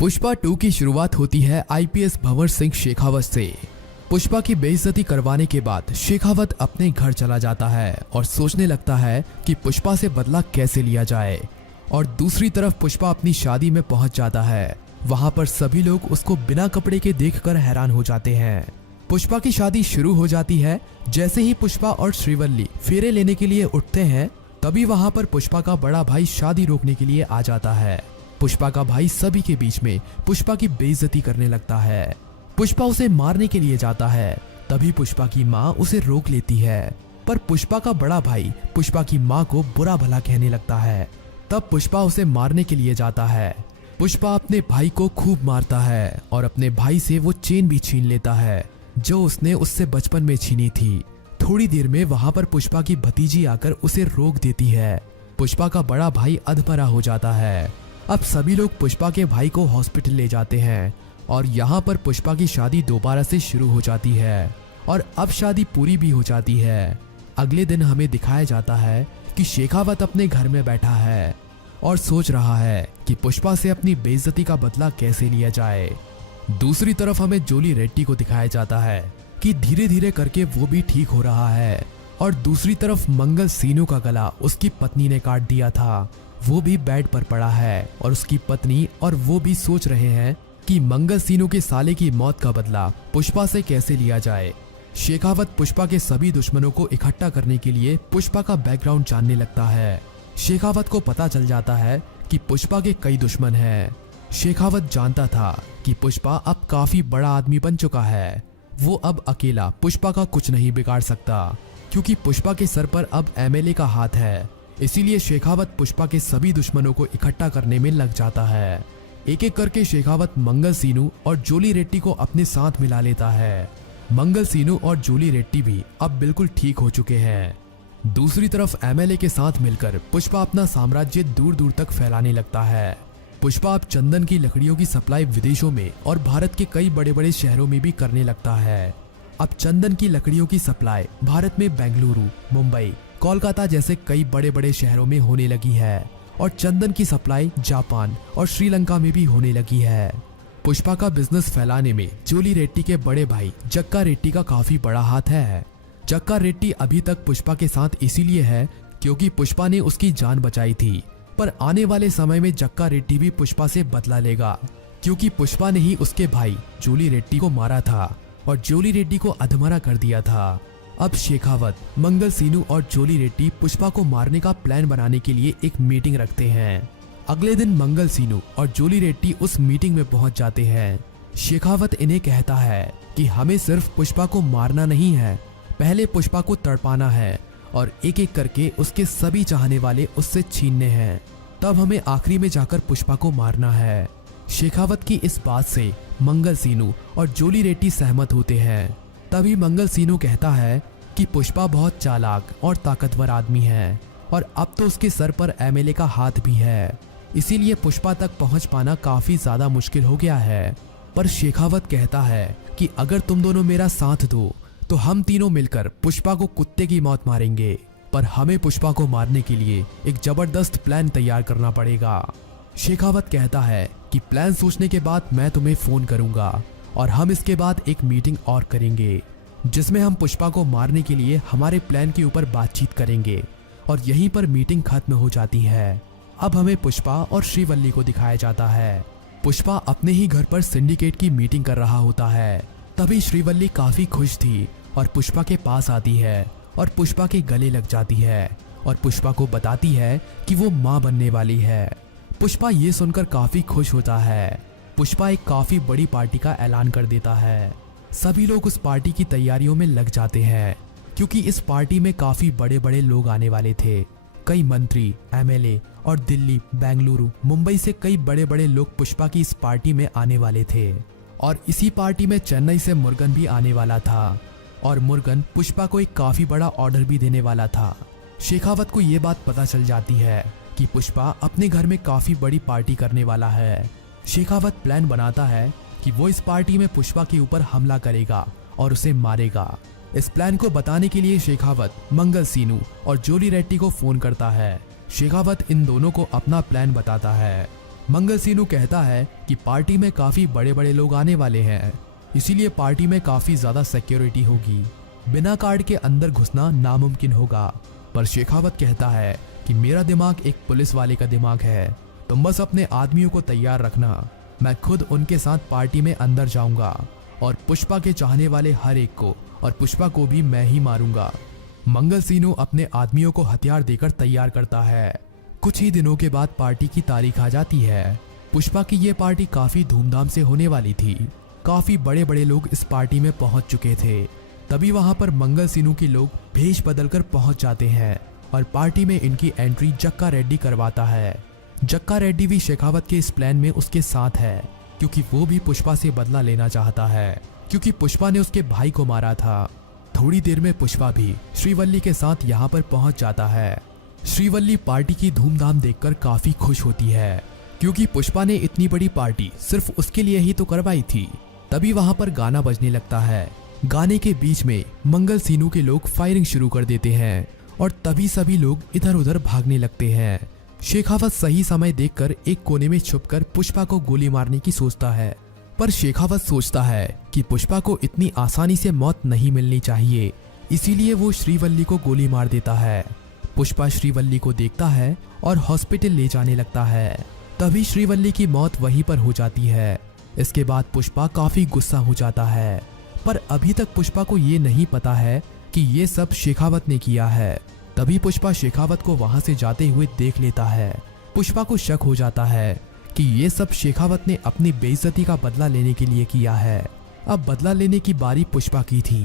पुष्पा 2 की शुरुआत होती है आईपीएस भंवर सिंह शेखावत से। पुष्पा की बेइज्जती करवाने के बाद शेखावत अपने घर चला जाता है और सोचने लगता है कि पुष्पा से बदला कैसे लिया जाए। और दूसरी तरफ पुष्पा अपनी शादी में पहुंच जाता है। वहां पर सभी लोग उसको बिना कपड़े के देखकर हैरान हो जाते हैं। पुष्पा की शादी शुरू हो जाती है। जैसे ही पुष्पा और श्रीवल्ली फेरे लेने के लिए उठते हैं, तभी वहां पर पुष्पा का बड़ा भाई शादी रोकने के लिए आ जाता है। पुष्पा का भाई सभी के बीच में पुष्पा की बेइज्जती करने लगता है। पुष्पा उसे मारने के लिए जाता है, तभी पुष्पा की माँ उसे रोक लेती है। पर पुष्पा का बड़ा भाई पुष्पा की माँ को बुरा भला कहने लगता है। तब पुष्पा उसे मारने के लिए जाता है। पुष्पा अपने भाई को खूब मारता है और अपने भाई से वो चेन भी छीन लेता है जो उसने उससे बचपन में छीनी थी। थोड़ी देर में वहां पर पुष्पा की भतीजी आकर उसे रोक देती है। पुष्पा का बड़ा भाई अधमरा हो जाता है। अब सभी लोग पुष्पा के भाई को हॉस्पिटल ले जाते हैं और यहाँ पर पुष्पा की शादी दोबारा से शुरू हो जाती है और अब शादी पूरी भी हो जाती है। अगले दिन हमें दिखाया जाता है कि शेखावत अपने घर में बैठा है और सोच रहा है कि पुष्पा से अपनी बेइज्जती का बदला कैसे लिया जाए। दूसरी तरफ हमें जोली रेड्डी को दिखाया जाता है कि धीरे धीरे करके वो भी ठीक हो रहा है। और दूसरी तरफ मंगल सीनू का गला उसकी पत्नी ने काट दिया था। वो भी बेड पर पड़ा है और उसकी पत्नी और वो भी सोच रहे हैं कि मंगल सीनू के साले की मौत का बदला पुष्पा से कैसे लिया जाए। शेखावत पुष्पा के सभी दुश्मनों को इकट्ठा करने के लिए पुष्पा का बैकग्राउंड जानने लगता है। शेखावत को पता चल जाता है कि पुष्पा के कई दुश्मन हैं। शेखावत जानता था कि पुष्पा अब काफी बड़ा आदमी बन चुका है। वो अब अकेला पुष्पा का कुछ नहीं बिगाड़ सकता, क्योंकि पुष्पा के सर पर अब एमएलए का हाथ है। इसीलिए शेखावत पुष्पा के सभी दुश्मनों को इकट्ठा करने में लग जाता है। एक एक करके शेखावत मंगल सीनू और जोली रेड्डी को अपने साथ मिला लेता है। मंगल सीनू और जोली रेड्डी भी अब बिल्कुल ठीक हो चुके हैं। दूसरी तरफ एमएलए के साथ मिलकर पुष्पा अपना साम्राज्य दूर दूर तक फैलाने लगता है। पुष्पा अब चंदन की लकड़ियों की सप्लाई विदेशों में और भारत के कई बड़े बड़े शहरों में भी करने लगता है। अब चंदन की लकड़ियों की सप्लाई भारत में बेंगलुरु, मुंबई, कोलकाता जैसे कई बड़े बड़े शहरों में होने लगी है और चंदन की सप्लाई जापान और श्रीलंका में भी होने लगी है। पुष्पा का बिजनेस फैलाने में जोली रेड्डी के बड़े भाई जक्का रेड्डी का काफी बड़ा हाथ है। जक्का रेड्डी अभी तक पुष्पा के साथ इसीलिए है क्योंकि पुष्पा ने उसकी जान बचाई थी। पर आने वाले समय में जक्का रेड्डी भी पुष्पा से बदला लेगा, क्योंकि पुष्पा ने ही उसके भाई जोली रेड्डी को मारा था और जोली रेड्डी को अधमरा कर दिया था। अब शेखावत, मंगल सीनू और जोली रेड्डी पुष्पा को मारने का प्लान बनाने के लिए एक मीटिंग रखते हैं। अगले दिन मंगल सीनू और जोली रेड्डी उस मीटिंग में पहुंच जाते हैं। शेखावत इन्हें कहता है कि हमें सिर्फ पुष्पा को मारना नहीं है, पहले पुष्पा को तड़पाना है और एक एक करके उसके सभी चाहने वाले उससे छीनने हैं। तब हमें आखिरी में जाकर पुष्पा को मारना है। शेखावत की इस बात से मंगल सीनू और जोली रेड्डी सहमत होते हैं। तभी मंगल सीनू कहता है कि पुष्पा बहुत चालाक और ताकतवर आदमी है और अब तो उसके सर पर एमएलए का हाथ भी है, इसीलिए पुष्पा तक पहुंच पाना काफी ज्यादा मुश्किल हो गया है। पर शेखावत कहता है कि अगर तुम दोनों मेरा साथ दो तो हम तीनों मिलकर पुष्पा को कुत्ते की मौत मारेंगे। पर हमें पुष्पा को मारने के लिए एक जबरदस्त प्लान तैयार करना पड़ेगा। शेखावत कहता है कि प्लान सोचने के बाद मैं तुम्हें फोन करूंगा और हम इसके बाद एक मीटिंग और करेंगे जिसमें हम पुष्पा को मारने के लिए हमारे प्लान के ऊपर बातचीत करेंगे। और यहीं पर मीटिंग खत्म हो जाती है। अब हमें पुष्पा और श्रीवल्ली को दिखाया जाता है। पुष्पा अपने ही घर पर सिंडिकेट की मीटिंग कर रहा होता है। तभी श्रीवल्ली काफी खुश थी और पुष्पा के पास आती है और पुष्पा के गले लग जाती है और पुष्पा को बताती है कि वो माँ बनने वाली है। पुष्पा ये सुनकर काफी खुश होता है। पुष्पा एक काफी बड़ी पार्टी का ऐलान कर देता है। सभी लोग उस पार्टी की तैयारियों में लग जाते हैं, क्योंकि इस पार्टी में काफी बड़े बड़े लोग आने वाले थे। कई मंत्री, एमएलए और दिल्ली, बेंगलुरु, मुंबई से कई बड़े बड़े लोग पुष्पा की इस पार्टी में आने वाले थे। और इसी पार्टी में चेन्नई से मुर्गन भी आने वाला था और मुर्गन पुष्पा को एक काफी बड़ा ऑर्डर भी देने वाला था। शेखावत को ये बात पता चल जाती है कि पुष्पा अपने घर में काफी बड़ी पार्टी करने वाला है। शेखावत प्लान बनाता है कि वो इस पार्टी में पुष्पा के ऊपर हमला करेगा और उसे मारेगा। इस प्लान को बताने के लिए शेखावत मंगल सीनू और जोली रेड्डी को फोन करता है। शेखावत इन दोनों को अपना प्लान बताता है। मंगल सीनू कहता है कि पार्टी में काफी बड़े बड़े लोग आने वाले हैं, इसीलिए पार्टी में काफी ज्यादा सिक्योरिटी होगी, बिना कार्ड के अंदर घुसना नामुमकिन होगा। पर शेखावत कहता है कि मेरा दिमाग एक पुलिस वाले का दिमाग है, तुम बस अपने आदमियों को तैयार रखना, मैं खुद उनके साथ पार्टी में अंदर जाऊंगा और पुष्पा के चाहने वाले हर एक को और पुष्पा को भी मैं ही मारूंगा। मंगल सीनू अपने आदमियों को हथियार देकर तैयार करता है। कुछ ही दिनों के बाद पार्टी की तारीख आ जाती है। पुष्पा की ये पार्टी काफी धूमधाम से होने वाली थी, काफी बड़े बड़े लोग इस पार्टी में पहुंच चुके थे। तभी वहां पर मंगल सीनू के लोग भेष बदलकर पहुंच जाते हैं और पार्टी में इनकी एंट्री जक्का रेड्डी करवाता है। जक्का रेड्डी भी शेखावत के इस प्लान में उसके साथ है, क्योंकि वो भी पुष्पा से बदला लेना चाहता है, क्योंकि पुष्पा ने उसके भाई को मारा था। थोड़ी देर में पुष्पा भी श्रीवल्ली के साथ यहाँ पर पहुंच जाता है। श्रीवल्ली पार्टी की धूमधाम देखकर काफी खुश होती है, क्योंकि पुष्पा ने इतनी बड़ी पार्टी सिर्फ उसके लिए ही तो करवाई थी। तभी वहां पर गाना बजने लगता है। गाने के बीच में मंगल सीनू के लोग फायरिंग शुरू कर देते हैं और तभी सभी लोग इधर उधर भागने लगते हैं। शेखावत सही समय देखकर एक कोने में छुपकर पुष्पा को गोली मारने की सोचता है, पर शेखावत सोचता है कि पुष्पा को इतनी आसानी से मौत नहीं मिलनी चाहिए, इसीलिए वो श्रीवल्ली को गोली मार देता है। पुष्पा श्रीवल्ली को देखता है और हॉस्पिटल ले जाने लगता है। तभी श्रीवल्ली की मौत वहीं पर हो जाती है। इसके बाद पुष्पा काफी गुस्सा हो जाता है, पर अभी तक पुष्पा को ये नहीं पता है कि ये सब शेखावत ने किया है। तभी पुष्पा शेखावत को वहां से जाते हुए देख लेता है। पुष्पा को शक हो जाता है कि ये सब शेखावत ने अपनी बेइज्जती का बदला लेने के लिए किया है। अब बदला लेने की बारी पुष्पा की थी।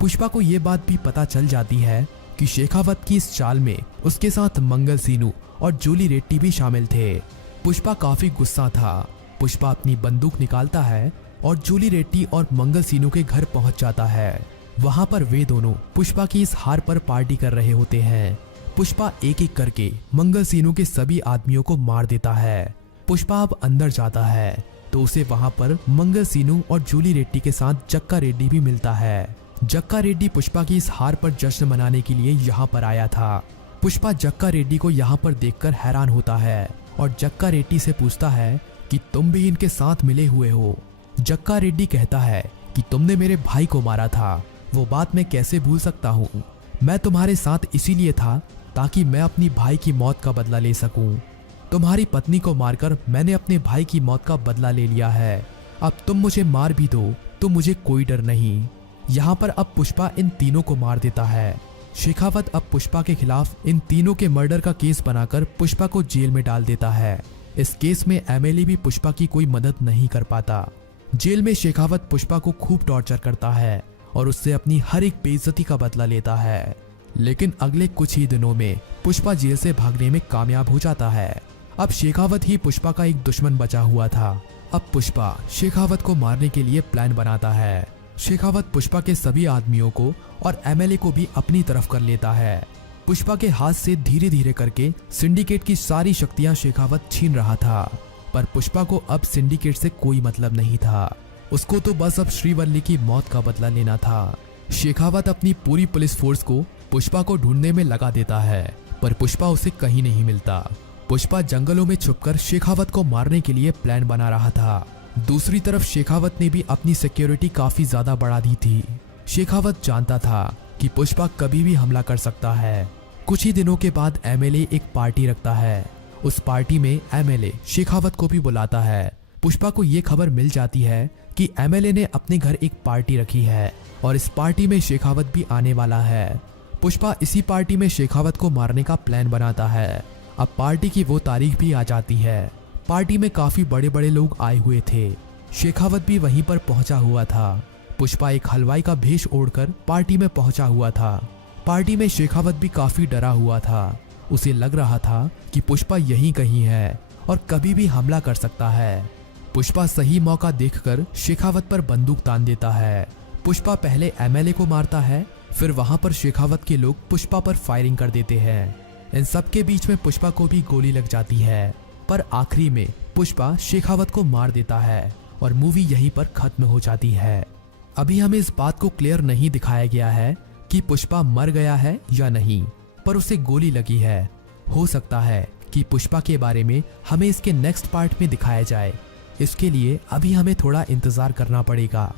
पुष्पा को ये बात भी पता चल जाती है कि शेखावत की इस चाल में उसके साथ मंगल सीनू और जूली रेड्डी भी शामिल थे। पुष्पा काफी गुस्सा था। पुष्पा अपनी बंदूक निकालता है और जूली रेड्डी और मंगल सीनू के घर पहुंच जाता है। वहां पर वे दोनों पुष्पा की इस हार पर पार्टी कर रहे होते हैं। पुष्पा एक एक करके मंगल सीनू के सभी आदमियों को मार देता है। पुष्पा अब अंदर जाता है तो उसे वहां पर मंगल सीनू और जूली रेड्डी के साथ जक्का रेड्डी भी मिलता है। जक्का रेड्डी पुष्पा की इस हार पर जश्न मनाने के लिए यहाँ पर आया था। पुष्पा जक्का रेड्डी को यहाँ पर देखकर हैरान होता है और जक्का रेड्डी से पूछता है कि तुम भी इनके साथ मिले हुए हो। जक्का रेड्डी कहता है कि तुमने मेरे भाई को मारा था, वो बात मैं कैसे भूल सकता हूँ। मैं तुम्हारे साथ इसीलिए था ताकि मैं अपनी भाई की मौत का बदला ले सकूं। तुम्हारी पत्नी को मारकर मैंने अपने भाई की मौत का बदला ले लिया है। अब तुम मुझे मार भी दो तो मुझे कोई डर नहीं। यहाँ पर अब पुष्पा इन तीनों को मार देता है। शेखावत अब पुष्पा के खिलाफ इन तीनों के मर्डर का केस बनाकर पुष्पा को जेल में डाल देता है। इस केस में एमएलए भी पुष्पा की कोई मदद नहीं कर पाता। जेल में शेखावत पुष्पा को खूब टॉर्चर करता है और उससे अपनी हर एक बेइज्जती का बदला लेता है। लेकिन अगले कुछ ही दिनों में पुष्पा जेल से भागने में कामयाब हो जाता है। अब शेखावत ही पुष्पा का एक दुश्मन बचा हुआ था। अब पुष्पा शेखावत को मारने के लिए प्लान बनाता है। शेखावत पुष्पा के सभी आदमियों को और एमएलए को भी अपनी तरफ कर लेता है। पुष्पा के हाथ से धीरे धीरे करके सिंडिकेट की सारी शक्तियां शेखावत छीन रहा था, पर पुष्पा को अब सिंडिकेट से कोई मतलब नहीं था। उसको तो बस अब श्रीवल्ली की मौत का बदला लेना था। शेखावत अपनी पूरी पुलिस फोर्स को पुष्पा को ढूंढने में लगा देता है, पर पुष्पा उसे कहीं नहीं मिलता। पुष्पा जंगलों में छुपकर शेखावत को मारने के लिए प्लान बना रहा था। दूसरी तरफ शेखावत ने भी अपनी सिक्योरिटी काफी ज्यादा बढ़ा दी थी। शेखावत जानता था कि पुष्पा कभी भी हमला कर सकता है। कुछ ही दिनों के बाद एमएलए एक पार्टी रखता है। उस पार्टी में एमएलए शेखावत को भी बुलाता है। पुष्पा को ये खबर मिल जाती है कि एमएलए ने अपने घर एक पार्टी रखी है और इस पार्टी में शेखावत भी आने वाला है। पुष्पा इसी पार्टी में शेखावत को मारने का प्लान बनाता है। अब पार्टी की वो तारीख भी आ जाती है। पार्टी में काफी बड़े बड़े लोग आए हुए थे। शेखावत भी वहीं पर पहुंचा हुआ था। पुष्पा एक हलवाई का भेष ओढ़कर पार्टी में पहुंचा हुआ था। पार्टी में शेखावत भी काफी डरा हुआ था। उसे लग रहा था कि पुष्पा यहीं कहीं है और कभी भी हमला कर सकता है। पुष्पा सही मौका देखकर शेखावत पर बंदूक तान देता है। पुष्पा पहले एमएलए को मारता है, फिर वहां पर शेखावत के लोग पुष्पा पर फायरिंग कर देते हैं। इन सब के बीच में पुष्पा को भी गोली लग जाती है, पर आखिरी में पुष्पा शेखावत को मार देता है और मूवी यहीं पर खत्म हो जाती है। अभी हमें इस बात को क्लियर नहीं दिखाया गया है कि पुष्पा मर गया है या नहीं, पर उसे गोली लगी है। हो सकता है कि पुष्पा के बारे में हमें इसके नेक्स्ट पार्ट में दिखाया जाए। इसके लिए अभी हमें थोड़ा इंतजार करना पड़ेगा।